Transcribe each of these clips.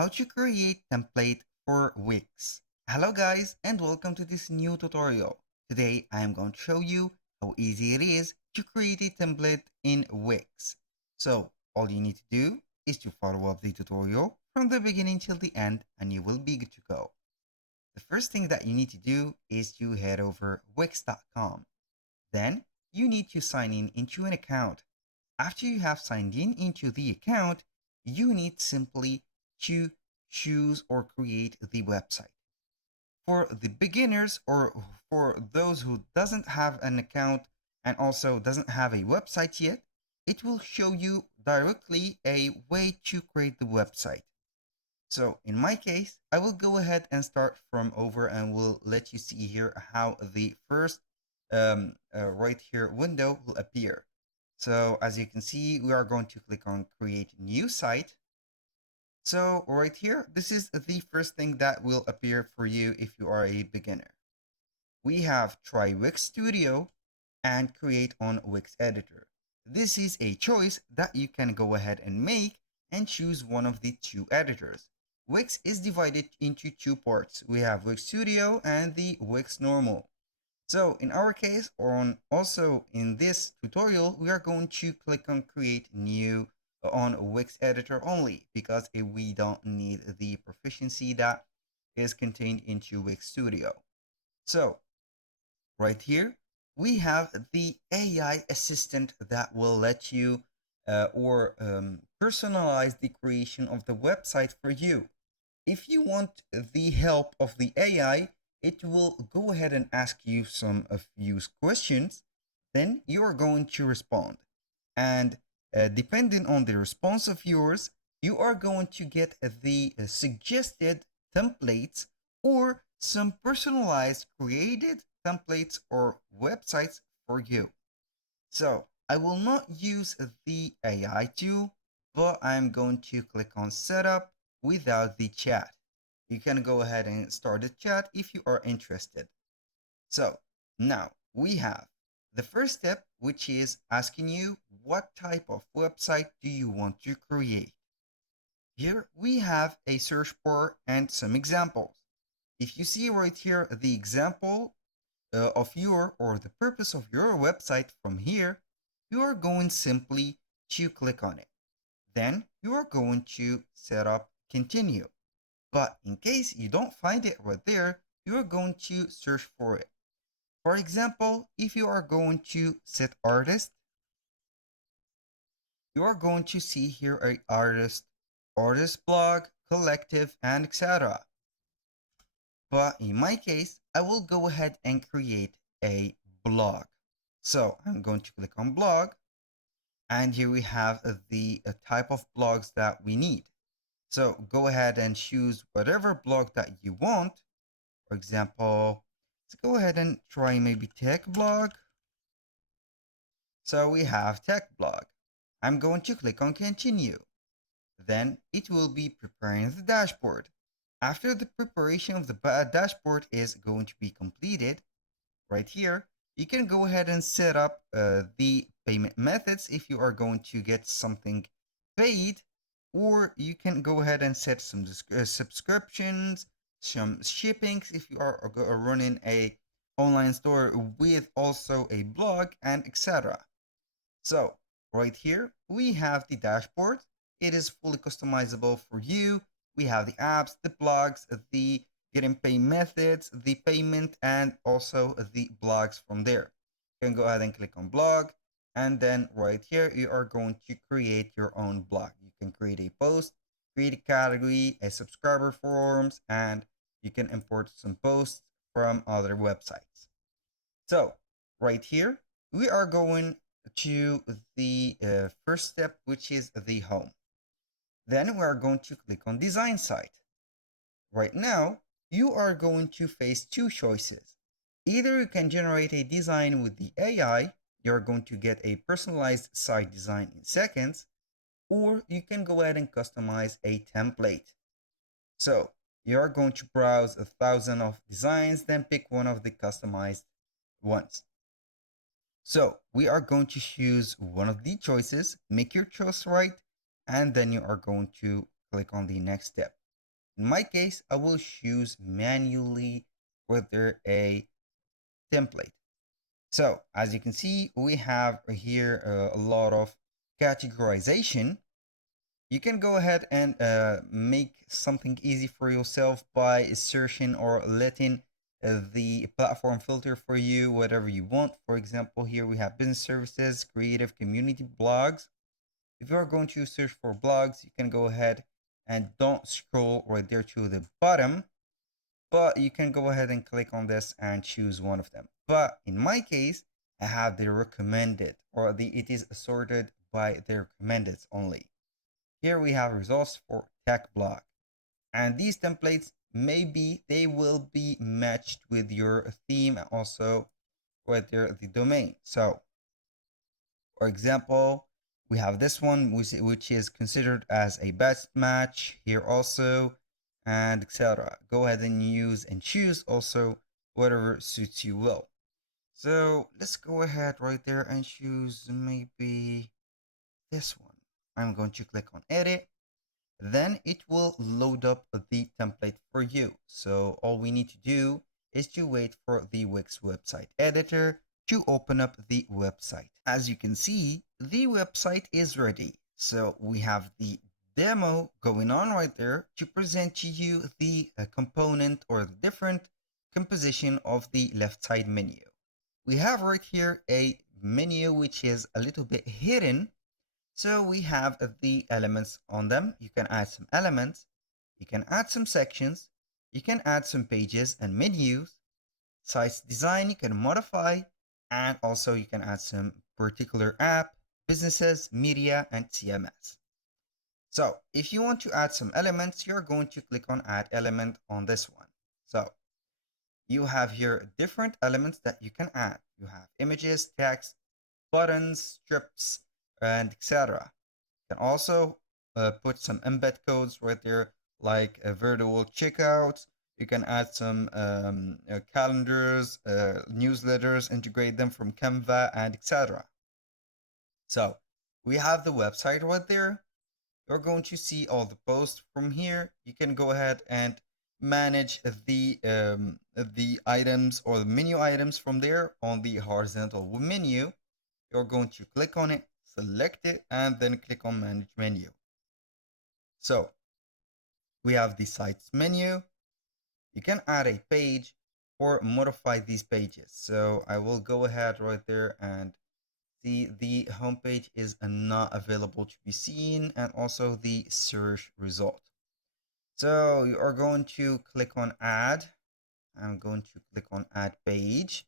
how to create template for Wix. Hello guys and welcome to this new tutorial. Today I am going to show you how easy it is to create a template in Wix. So all you need to do is to follow up the tutorial from the beginning till the end and you will be good to go. The first thing that you need to do is to head over wix.com. Then you need to sign in into an account. After you have signed in into the account, you need simply to choose or create the website. For the beginners or for those who doesn't have an account and also doesn't have a website yet, it will show you directly a way to create the website. So in my case, I will go ahead and start from over and will let you see here how the first right here window will appear. So as you can see, we are going to click on create new site. So right here, this is the first thing that will appear for you if you are a beginner. We have try Wix Studio and create on Wix Editor. This is a choice that you can go ahead and make and choose one of the two editors. Wix is divided into two parts. We have Wix Studio and the Wix Normal. So in our case, also in this tutorial, we are going to click on create new on Wix editor only because we don't need the proficiency that is contained into Wix Studio. So right here, we have the AI assistant that will let you personalize the creation of the website for you. If you want the help of the AI, it will go ahead and ask you some of few questions. Then you are going to respond. And depending on the response of yours, you are going to get the suggested templates or some personalized created templates or websites for you. So I will not use the AI tool, but I'm going to click on setup without the chat. You can go ahead and start the chat if you are interested. So now we have the first step, which is asking you what type of website do you want to create. Here we have a search bar and some examples. If you see right here the example of your or the purpose of your website from here, you are going simply to click on it. Then you are going to set up continue. But in case you don't find it right there, you are going to search for it. For example, if you are going to set artist, you are going to see here a artist blog, collective, and etc. But in my case, I will go ahead and create a blog. So I'm going to click on blog, and here we have the type of blogs that we need. So go ahead and choose whatever blog that you want. For example, let's go ahead and try maybe tech blog. So we have tech blog. I'm going to click on continue. Then it will be preparing the dashboard. After the preparation of the dashboard is going to be completed, right here, you can go ahead and set up the payment methods if you are going to get something paid, or you can go ahead and set some subscriptions, some shippings if you are running a online store with also a blog and etc. So right here, we have the dashboard. It is fully customizable for you. We have the apps, the blogs, the getting paid methods, the payment, and also the blogs from there. You can go ahead and click on blog. And then right here, you are going to create your own blog. You can create a post, create a category, a subscriber forms, and you can import some posts from other websites. So right here, we are going to the first step, which is the home. Then we are going to click on design site. Right now, you are going to face two choices. Either you can generate a design with the AI, you're going to get a personalized site design in seconds, or you can go ahead and customize a template. So you are going to browse 1,000 of designs, then pick one of the customized ones. So we are going to choose one of the choices, make your choice right, and then you are going to click on the next step. In my case, I will choose manually whether a template. So as you can see, we have here a lot of categorization. You can go ahead and make something easy for yourself by searching or letting the platform filter for you whatever you want. For example, here we have business services, creative, community, blogs. If you are going to search for blogs, you can go ahead and don't scroll right there to the bottom, but you can go ahead and click on this and choose one of them. But in my case, I have the recommended, or it is sorted by the recommended only. Here we have results for tech blog. And these templates, maybe they will be matched with your theme and also with the domain. So for example, we have this one, which is considered as a best match here also, and etc. Go ahead and use and choose also whatever suits you well. So let's go ahead right there and choose maybe this one. I'm going to click on edit. Then it will load up the template for you. So all we need to do is to wait for the Wix website editor to open up the website. As you can see, the website is ready. So we have the demo going on right there to present to you the component or the different composition of the left side menu. We have right here a menu which is a little bit hidden. So we have the elements on them. You can add some elements, you can add some sections, you can add some pages and menus, site design you can modify, and also you can add some particular app, businesses, media, and CMS. So if you want to add some elements, you're going to click on add element on this one. So you have here different elements that you can add. You have images, text, buttons, strips, and etc. You can also put some embed codes right there, like a virtual checkout. You can add some calendars, newsletters, integrate them from Canva, and etc. So we have the website right there. You're going to see all the posts from here. You can go ahead and manage the items or the menu items from there on the horizontal menu. You're going to click on it, select it, and then click on manage menu. So we have the sites menu. You can add a page or modify these pages. So I will go ahead right there and see the homepage is not available to be seen, and also the search result. So you are going to click on add. I'm going to click on add page.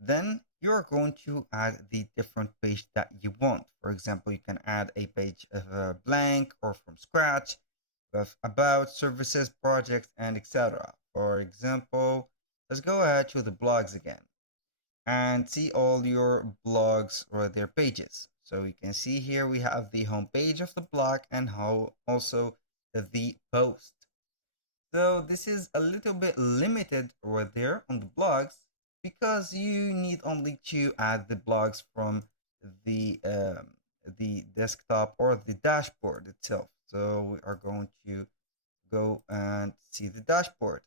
Then you're going to add the different page that you want. For example, you can add a page of blank or from scratch with about services, projects, and etc. For example, let's go ahead to the blogs again and see all your blogs or their pages. So you can see here we have the home page of the blog and how also the post. So this is a little bit limited right there on the blogs because you need only to add the blogs from the desktop or the dashboard itself. So we are going to go and see the dashboard.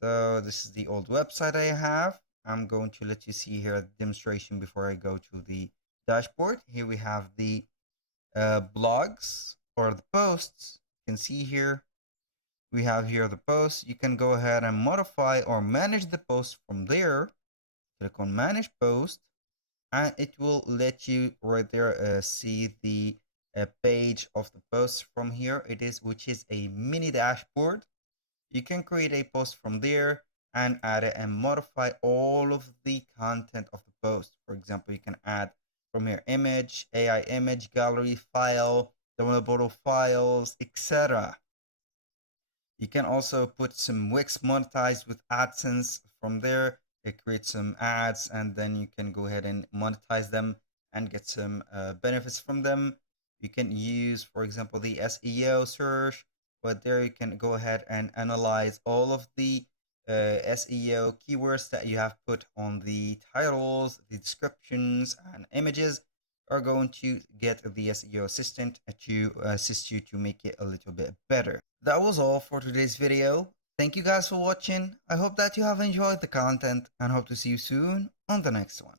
So this is the old website I have. I'm going to let you see here the demonstration before I go to the dashboard. Here we have the blogs or the posts. You can see here we have here the posts. You can go ahead and modify or manage the post from there. Click on manage post and it will let you right there see the page of the post from here. It is, which is a mini dashboard. You can create a post from there and add it and modify all of the content of the post. For example, you can add from here image, AI image, gallery, file, downloadable files, etc. You can also put some Wix monetized with AdSense from there. It creates some ads and then you can go ahead and monetize them and get some benefits from them. You can use, for example, the SEO search, but there you can go ahead and analyze all of the SEO keywords that you have put on the titles, the descriptions, and images are going to get the SEO assistant to assist you to make it a little bit better. that was all for today's video. Thank you guys for watching. I hope that you have enjoyed the content and hope to see you soon on the next one.